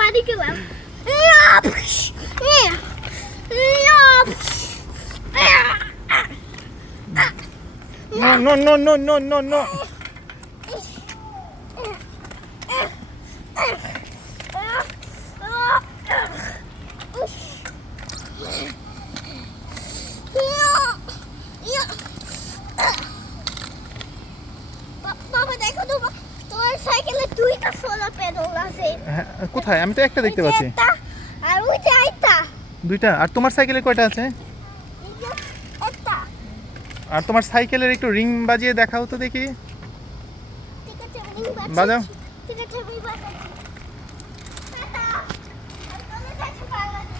পানি গেলাম No, no, no, no, no, no, no. বাবা দেখো তো তোমার সাইকেলে দুইটা সোলার প্যানেল আছে। কোথায়? আমি তো একটা দেখতে পাচ্ছি। আর ওই যে আইতা দুইটা। আর তোমার সাইকেলে কয়টা আছে? একটা। আর তোমার সাইকেলের একটু রিং বাজিয়ে দেখাও তো দেখি। ঠিক আছে আমি বাজাচ্ছি। বাজাও। ঠিক আছে আমি বাজাচ্ছি। টাটা। আমি চলে যাচ্ছি বাংলাদেশ।